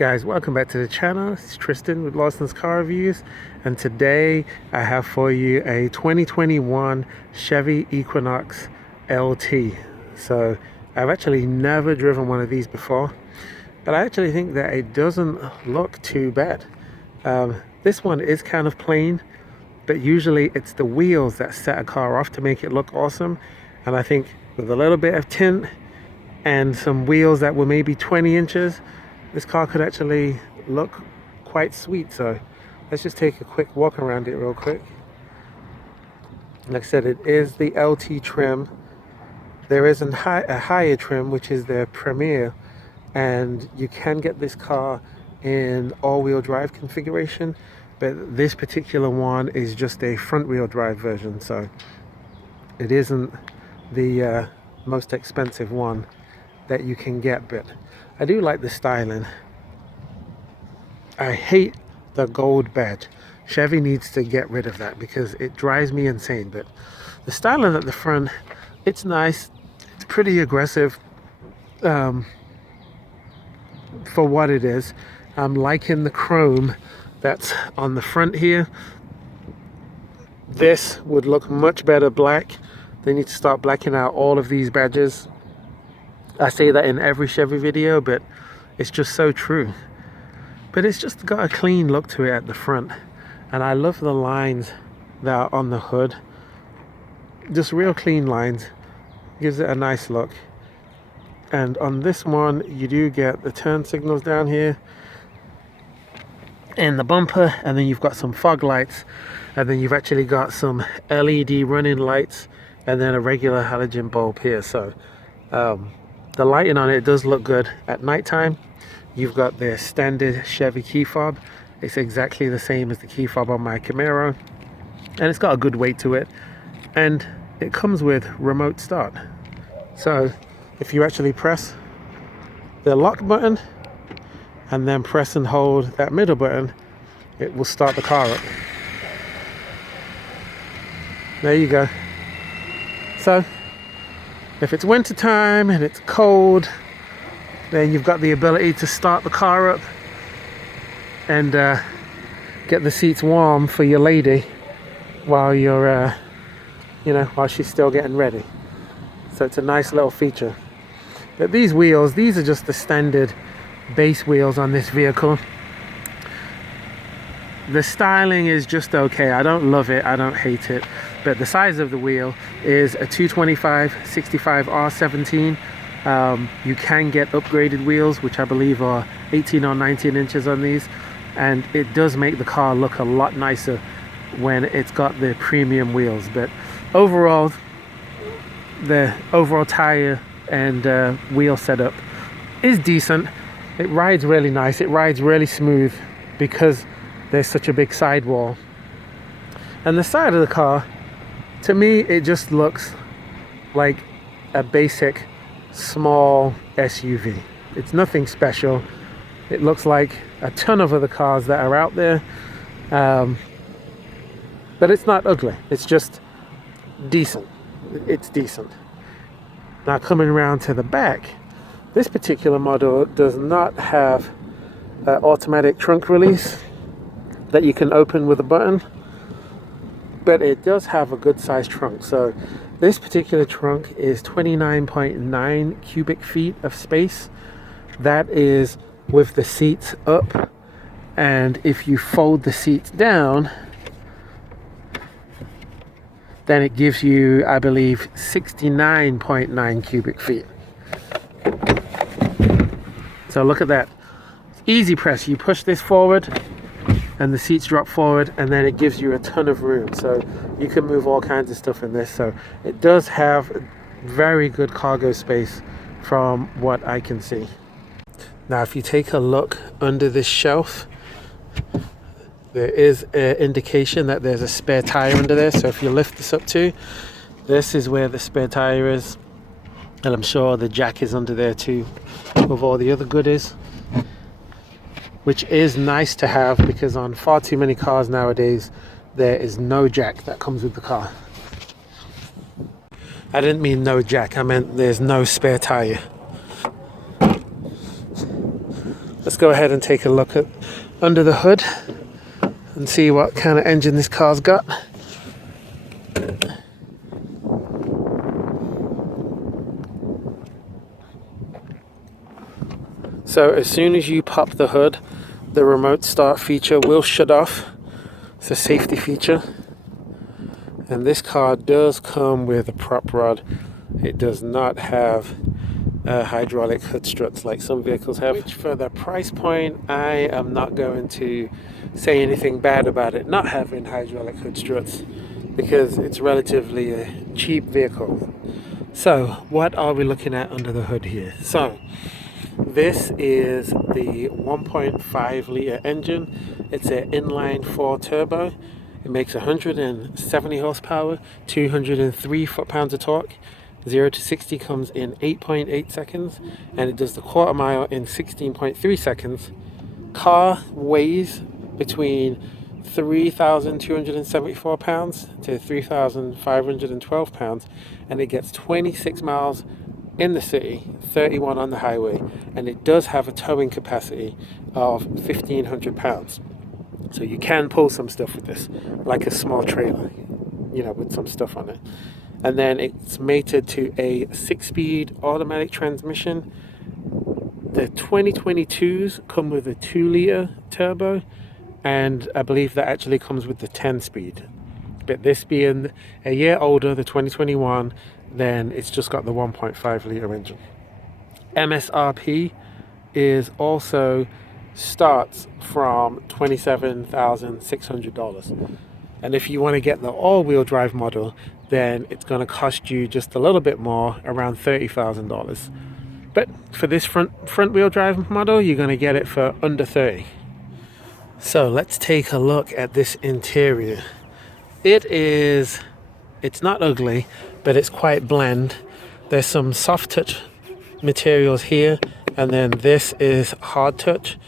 Guys, welcome back to the channel. It's Tristan with Lawson's Car Reviews, and today I have for you a 2021 Chevy Equinox LT. So I've actually never driven one of these before, but I actually think that it doesn't look too bad. This one is kind of plain, but usually it's the wheels that set a car off to make it look awesome. And I think with a little bit of tint and some wheels that were maybe 20 inches, this car could actually look quite sweet. So let's just take a quick walk around it real quick. Like I said, it is the LT trim. There is a higher trim, which is the Premier, and you can get this car in all-wheel drive configuration, but this particular one is just a front-wheel drive version, so it isn't the most expensive one that you can get. But I do like the styling. I hate the gold badge. Chevy needs to get rid of that because it drives me insane. But the styling at the front, it's nice. It's pretty aggressive for what it is. I'm liking the chrome that's on the front here. This would look much better black. They need to start blacking out all of these badges. I say that in every Chevy video, but it's just so true. But it's just got a clean look to it at the front, and I love the lines that are on the hood. Just real clean lines, gives it a nice look. And on this one, you do get the turn signals down here and the bumper, and then you've got some fog lights, and then you've actually got some LED running lights, and then a regular halogen bulb here. So the lighting on it does look good at nighttime. You've got the standard Chevy key fob. It's exactly the same as the key fob on my Camaro, and it's got a good weight to it, and it comes with remote start. So if you actually press the lock button and then press and hold that middle button, it will start the car up. There you go. So if it's winter time and it's cold, then you've got the ability to start the car up and get the seats warm for your lady while you're while she's still getting ready. So it's a nice little feature. But these wheels, these are just the standard base wheels on this vehicle. The styling is just okay. I don't love it, I don't hate it, but the size of the wheel is a 225/65 R17. You can get upgraded wheels, which I believe are 18 or 19 inches on these, and it does make the car look a lot nicer when it's got the premium wheels. But overall, the overall tire and wheel setup is decent. It rides really nice, it rides really smooth because there's such a big sidewall. And the side of the car, to me, it just looks like a basic small SUV. It's nothing special. It looks like a ton of other cars that are out there, but it's not ugly. It's just decent. It's decent. Now coming around to the back, this particular model does not have automatic trunk release that you can open with a button, but it does have a good sized trunk. So this particular trunk is 29.9 cubic feet of space. That is with the seats up, and if you fold the seats down, then it gives you, I believe, 69.9 cubic feet. So look at that. Easy press. You push this forward and the seats drop forward, and then it gives you a ton of room. So you can move all kinds of stuff in this. So it does have very good cargo space from what I can see. Now if you take a look under this shelf, there is an indication that there's a spare tire under there. So if you lift this up too, this is where the spare tire is, and I'm sure the jack is under there too with all the other goodies, which is nice to have because on far too many cars nowadays there is no jack that comes with the car. I didn't mean no jack, I meant there's no spare tire. let's go ahead and take a look at under the hood and see what kind of engine this car's got. So as soon as you pop the hood, the remote start feature will shut off. It's a safety feature. And this car does come with a prop rod. It does not have hydraulic hood struts like some vehicles have. Which, for the price point, I am not going to say anything bad about it not having hydraulic hood struts, because it's relatively a cheap vehicle. So what are we looking at under the hood here? So this is the 1.5 litre engine. It's an inline 4 turbo. It makes 170 horsepower, 203 foot-pounds of torque. 0 to 60 comes in 8.8 seconds, and it does the quarter mile in 16.3 seconds. Car weighs between 3,274 pounds to 3,512 pounds, and it gets 26 miles in the city, 31 on the highway, and it does have a towing capacity of 1,500 pounds. So you can pull some stuff with this, like a small trailer, you know, with some stuff on it. And then it's mated to a 6-speed automatic transmission. The 2022s come with a 2-litre turbo, and I believe that actually comes with the 10-speed. But this being a year older, the 2021, then it's just got the 1.5 litre engine. MSRP is also starts from $27,600. And if you want to get the all-wheel drive model, then it's going to cost you just a little bit more, around $30,000. But for this front-wheel drive model, you're going to get it for under 30. So let's take a look at this interior. It's not ugly, but it's quite bland. There's some soft touch materials here, and then this is hard touch,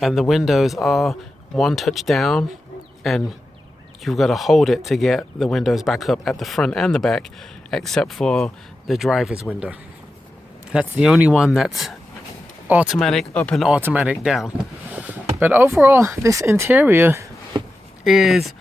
and the windows are one touch down, and you've got to hold it to get the windows back up at the front and the back, except for the driver's window. That's the only one that's automatic up and automatic down. But overall, this interior is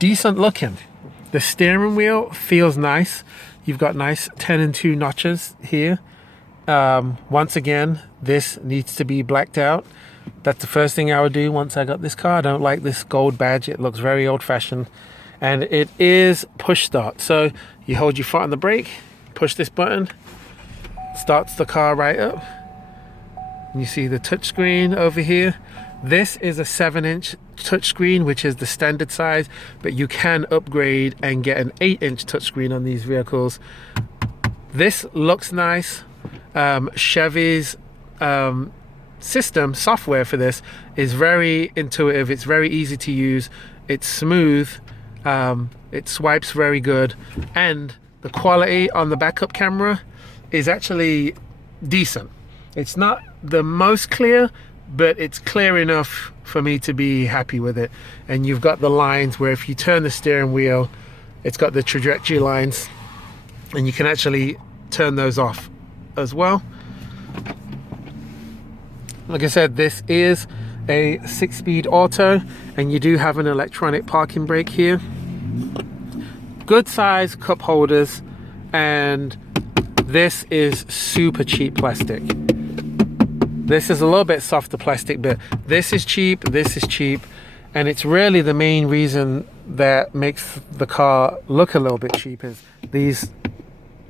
decent looking. The steering wheel feels nice. You've got nice 10 and 2 notches here. Once again, this needs to be blacked out. That's the first thing I would do once I got this car. I don't like this gold badge. It looks very old-fashioned. And it is push start. So you hold your foot on the brake, push this button, starts the car right up. You see the touchscreen over here. This is a 7-inch touchscreen, which is the standard size, but you can upgrade and get an 8-inch touchscreen on these vehicles. This looks nice. Chevy's system software for this is very intuitive. It's very easy to use. It's smooth. It swipes very good, and the quality on the backup camera is actually decent. It's not the most clear, but it's clear enough for me to be happy with it. And you've got the lines where if you turn the steering wheel, it's got the trajectory lines, and you can actually turn those off as well. Like I said, this is a 6-speed auto, and you do have an electronic parking brake here. Good size cup holders, and this is super cheap plastic. This is a little bit softer plastic, but this is cheap, and it's really the main reason that makes the car look a little bit cheap, is these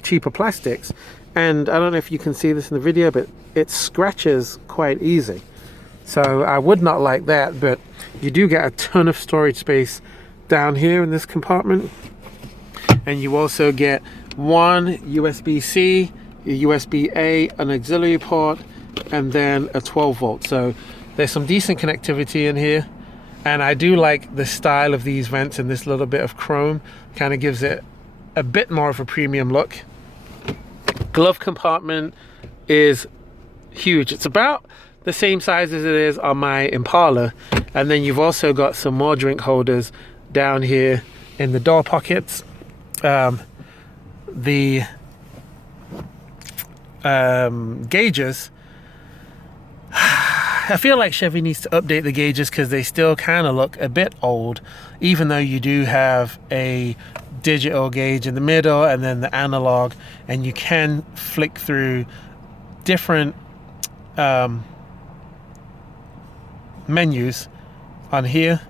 cheaper plastics. And I don't know if you can see this in the video, but it scratches quite easy. So I would not like that, but you do get a ton of storage space down here in this compartment. And you also get one USB-C, a USB-A, an auxiliary port, and then a 12 volt. So there's some decent connectivity in here. And I do like the style of these vents, and this little bit of chrome kind of gives it a bit more of a premium look. Glove compartment is huge. It's about the same size as it is on my Impala, and then you've also got some more drink holders down here in the door pockets. The I feel like Chevy needs to update the gauges because they still kind of look a bit old, even though you do have a digital gauge in the middle and then the analog, and you can flick through different menus on here,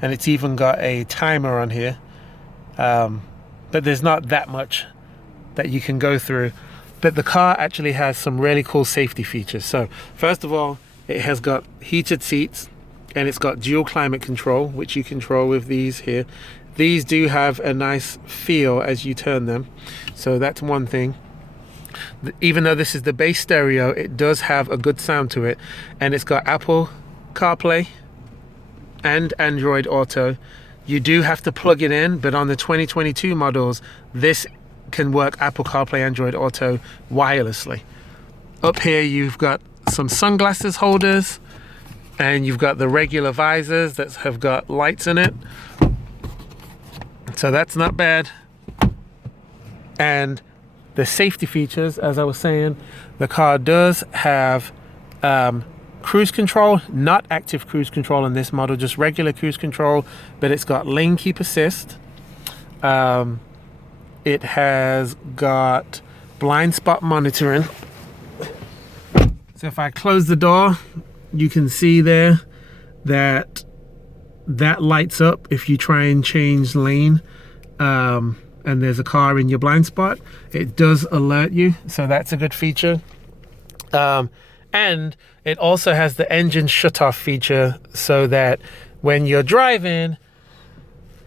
and it's even got a timer on here, but there's not that much that you can go through. But the car actually has some really cool safety features. So first of all, it has got heated seats, and it's got dual climate control, which you control with these here. These do have a nice feel as you turn them, so that's one thing. Even though this is the base stereo, it does have a good sound to it, and it's got Apple CarPlay and Android Auto. You do have to plug it in, but on the 2022 models, this can work Apple CarPlay, Android Auto wirelessly. Up here you've got some sunglasses holders, and you've got the regular visors that have got lights in it, so that's not bad. And the safety features, as I was saying, the car does have cruise control, not active cruise control in this model, just regular cruise control, but it's got lane keep assist. It has got blind spot monitoring. So if I close the door, you can see there that lights up if you try and change lane, and there's a car in your blind spot. It does alert you, so that's a good feature. And it also has the engine shut-off feature, so that when you're driving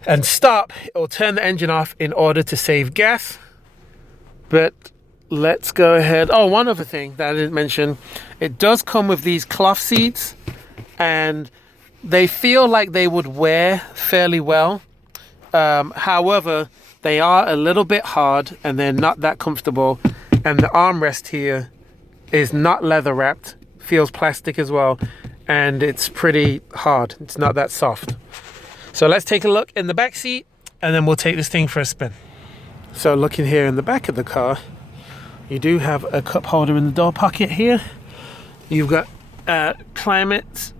and stop, it'll turn the engine off in order to save gas. But let's go ahead. Oh, one other thing that I didn't mention, it does come with these cloth seats, and they feel like they would wear fairly well. However, they are a little bit hard and they're not that comfortable, and the armrest here is not leather wrapped, feels plastic as well, and it's pretty hard. It's not that soft. So let's take a look in the back seat, and then we'll take this thing for a spin. So looking here in the back of the car, you do have a cup holder in the door pocket here. You've got climate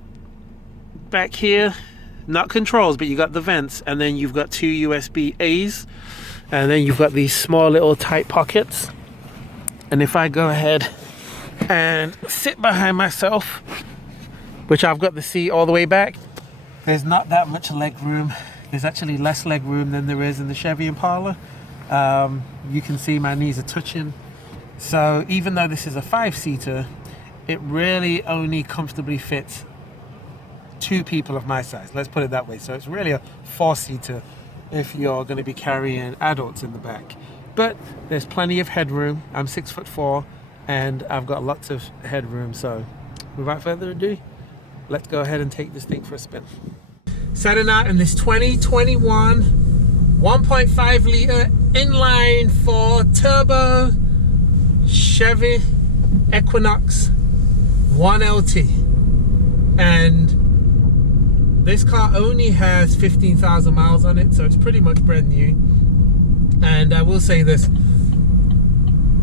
back here, not controls, but you got the vents, and then you've got 2 USB-A's, and then you've got these small little tight pockets. And if I go ahead and sit behind myself, which I've got the seat all the way back, there's not that much leg room. There's actually less leg room than there is in the Chevy Impala. You can see my knees are touching. So even though this is a 5-seater, it really only comfortably fits 2 people of my size. Let's put it that way. So it's really a 4-seater if you're going to be carrying adults in the back. But there's plenty of headroom. I'm 6'4", and I've got lots of headroom. So without further ado, let's go ahead and take this thing for a spin. Setting out in this 2021 1.5 liter inline 4 turbo Chevy Equinox 1LT, and this car only has 15,000 miles on it, so it's pretty much brand new. And I will say this,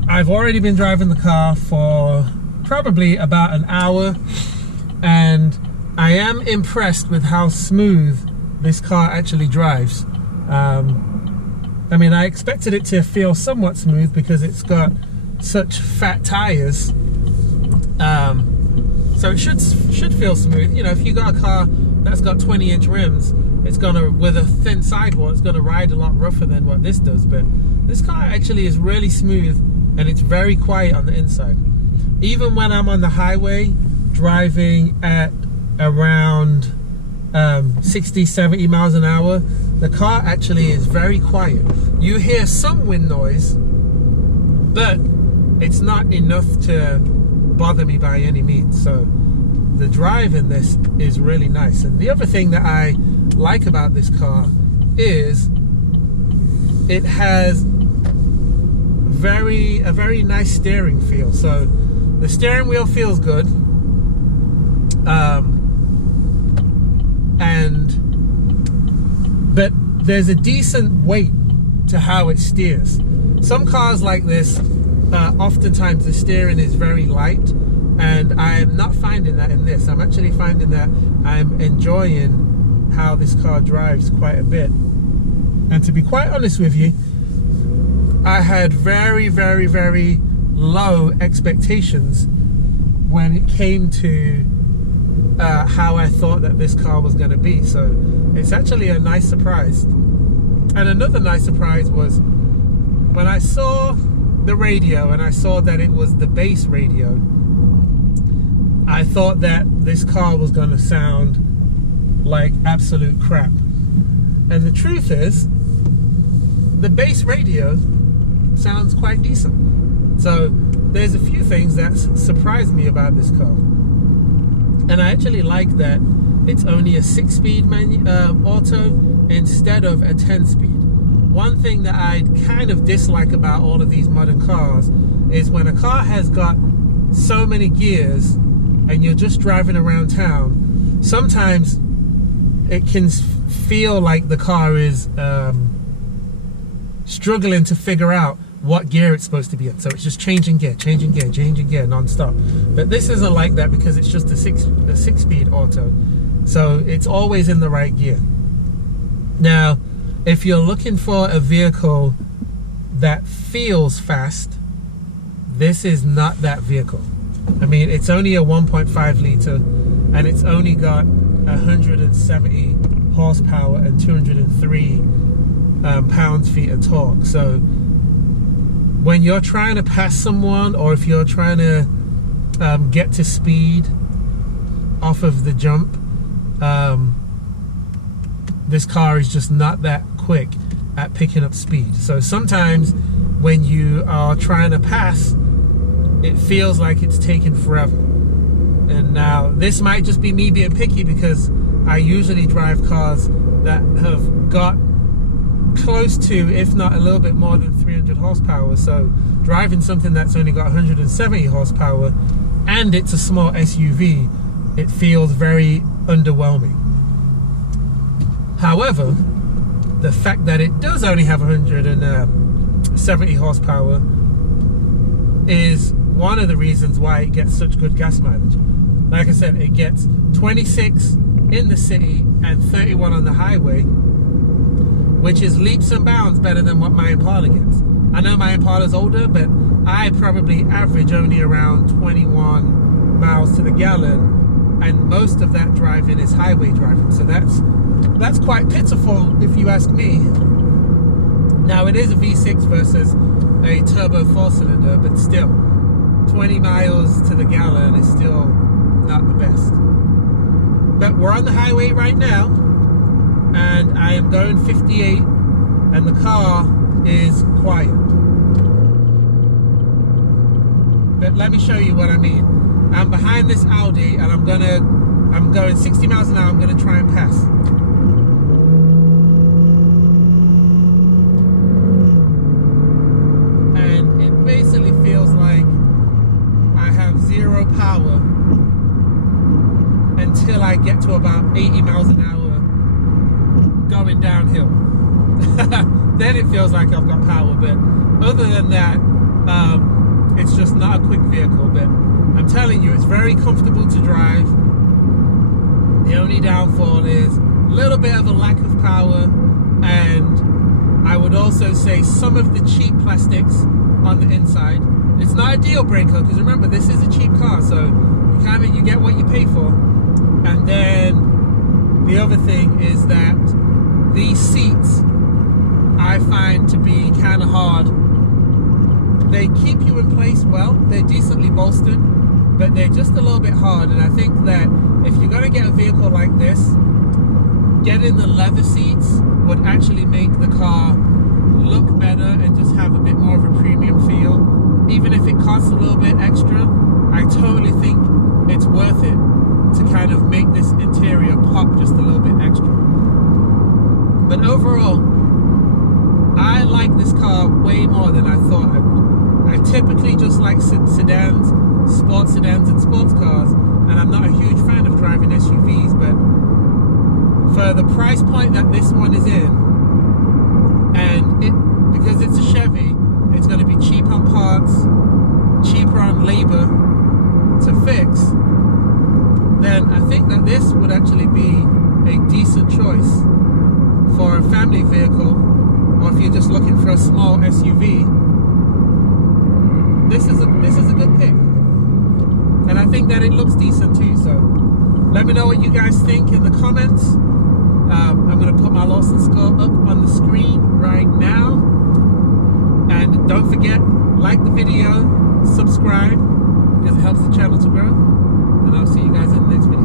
I've already been driving the car for probably about an hour, and I am impressed with how smooth this car actually drives. I mean, I expected it to feel somewhat smooth because it's got such fat tires, so it should feel smooth. You know, if you got a car that's got 20-inch rims, it's gonna, with a thin sidewall, it's gonna ride a lot rougher than what this does. But this car actually is really smooth, and it's very quiet on the inside. Even when I'm on the highway driving at around 60-70 miles an hour, the car actually is very quiet. You hear some wind noise, but it's not enough to bother me by any means. So the drive in this is really nice. And the other thing that I like about this car is it has a very nice steering feel. So the steering wheel feels good, but there's a decent weight to how it steers. Some cars like this, oftentimes the steering is very light, And I'm not finding that in this. I'm actually finding that I'm enjoying how this car drives quite a bit. And to be quite honest with you, I had very, very, very low expectations when it came to how I thought that this car was going to be. So it's actually a nice surprise. And another nice surprise was when I saw the radio and I saw that it was the bass radio. I thought that this car was going to sound like absolute crap. And the truth is, the bass radio sounds quite decent. So there's a few things that surprised me about this car. And I actually like that it's only a 6-speed auto instead of a 10-speed. One thing that I kind of dislike about all of these modern cars is when a car has got so many gears and you're just driving around town, sometimes it can feel like the car is struggling to figure out what gear it's supposed to be in. So it's just changing gear non-stop. But this isn't like that because it's just a 6-speed auto. So it's always in the right gear. Now, if you're looking for a vehicle that feels fast, this is not that vehicle. I mean, it's only a 1.5 litre and it's only got 170 horsepower and 203 pounds-feet of torque. So when you're trying to pass someone, or if you're trying to get to speed off of the jump, this car is just not that quick at picking up speed. So sometimes when you are trying to pass, it feels like it's taking forever. And now this might just be me being picky because I usually drive cars that have got close to, if not a little bit more than 300 horsepower. So driving something that's only got 170 horsepower and it's a small SUV, it feels very underwhelming. However, the fact that it does only have 170 horsepower is one of the reasons why it gets such good gas mileage. Like I said, it gets 26 in the city and 31 on the highway, which is leaps and bounds better than what my Impala gets. I know my Impala's older, but I probably average only around 21 miles to the gallon, and most of that driving is highway driving. So that's quite pitiful if you ask me. Now it is a V6 versus a turbo 4-cylinder, but still 20 miles to the gallon is still not the best. But we're on the highway right now and I am going 58 and the car is quiet. But let me show you what I mean. I'm behind this Audi and I'm going 60 miles an hour. I'm gonna try and pass. And it basically feels like I have zero power until I get to about 80 miles an hour going downhill. Then it feels like I've got power, but other than that, it's just not a quick vehicle. But I'm telling you, it's very comfortable to drive. The only downfall is a little bit of a lack of power, and I would also say some of the cheap plastics on the inside. It's not a deal breaker because remember, this is a cheap car, so you get what you pay for. And then the other thing is that these seats I find to be kind of hard. They keep you in place well, they're decently bolstered, but they're just a little bit hard. And I think that if you're going to get a vehicle like this, getting the leather seats would actually make the car look better and just have a bit more of a premium feel. Even if it costs a little bit extra, I totally think it's worth it to kind of make this interior pop just a little bit extra. But overall, I like this car way more than I thought I would. I typically just like sedans, sports sedans and sports cars, and I'm not a huge fan of driving SUVs, but for the price point that this one is in, and because it's a Chevy, it's going to be cheap on parts, cheaper on labor to fix, then I think that this would actually be a decent choice for a family vehicle, or if you're just looking for a small SUV. This is a good pick, and I think that it looks decent too. So let me know what you guys think in the comments. I'm going to put my Lawson score up on the screen right now, and don't forget, like the video, subscribe, because it helps the channel to grow, and I'll see you guys in the next video.